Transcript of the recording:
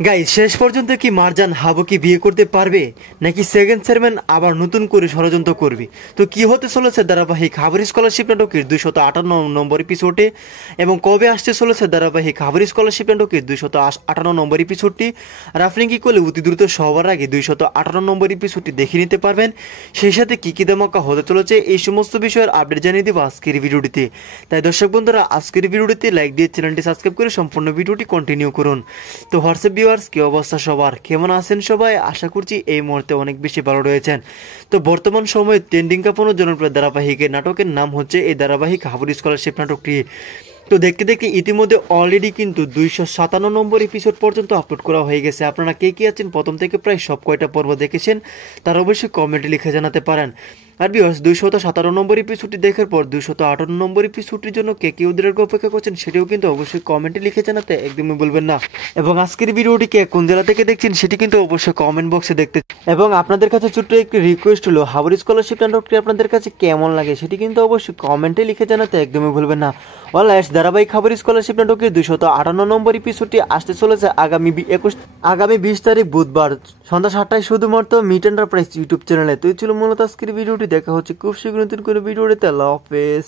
Guys শেষ পর্যন্ত কি মারজান হাবুকে বিয়ে করতে পারবে নাকি সেকেন্ড চেয়ারম্যান আবার নতুন করে ষড়যন্ত্র করবে? তো কি হতে চলেছে ধারাবাহিক হাবুর স্কলারশিপ নাটকের 258 নম্বর এপিসোডে, এবং কবে আসতে চলেছে ধারাবাহিক হাবুর স্কলারশিপ নাটকের 258 নম্বর এপিসোডটি? আর আপনি কি করলে অতি দ্রুত সবার আগে 258 নম্বর এপিসোডটি দেখে নিতে পারবেন? সেই সাথে কী কী ধামাকা হতে চলেছে এই সমস্ত বিষয়ের আপডেট জানিয়ে দেবো আজকের ভিডিওটিতে। তাই দর্শক বন্ধুরা, আজকের ভিডিওটিতে লাইক দিয়ে চ্যানেলটি সাবস্ক্রাইব করে সম্পূর্ণ ভিডিওটি কন্টিনিউ করুন। তো হোয়াটসঅ্যাপ ভিউয়ার্স, কি অবস্থা সবার, কেমন আছেন সবাই? আশা করছি এই মুহূর্তে অনেক বেশি ভালো রয়েছেন। তো বর্তমান সময়ে ট্রেন্ডিং কাঁপানো জনপ্রিয় ধারাবাহিকের নাটকের নাম হচ্ছে এই ধারাবাহিক হাবুর স্কলারশিপ নাটকটি। তো দেখতে দেখতে ইতিমধ্যে অলরেডি কিন্তু 257 নম্বর এপিসোড পর্যন্ত আপলোড করা হয়ে গেছে। আপনারা কে কে আছেন প্রথম থেকে প্রায় সব কয়টা পর্ব দেখেছেন তারা অবশ্যই কমেন্টে লিখে জানাতে পারেন। আর ভিউয়ার্স, 257 নম্বর এপিসোডটি দেখার পর 258 নম্বর এপিসোডটির জন্য কে কে ওদের অপেক্ষা করছেন সেটিও কিন্তু অবশ্যই কমেন্টে লিখে জানাতে একদমই বলবেন না। এবং আজকের ভিডিওটি কে কোন জেলা থেকে দেখছেন সেটি কিন্তু অবশ্যই কমেন্ট বক্সে দেখতে। এবং আপনাদের কাছে ছোট্ট একটি রিকোয়েস্ট হলো, হাবুর স্কলারশিপ নাটকটি আপনাদের কাছে কেমন লাগে সেটি কিন্তু অবশ্যই কমেন্টে লিখে জানাতে একদমই ভুলবেন না। অলরাইট, ধারাবাহিক হাবুর স্কলারশিপ নাটকের 258 নম্বর এপিসোডটি আসতে চলেছে আগামী 20 তারিখ বুধবার সন্ধ্যা 7টায় শুধুমাত্র মিট এন্টারপ্রাইজ ইউটিউব চ্যানেলে। তো এই ছিল মূলত আজকের ভিডিওটি। দেখা হচ্ছে খুব শীঘ্র নতুন করে ভিডিওটিতে। আল্লাহ হাফেজ।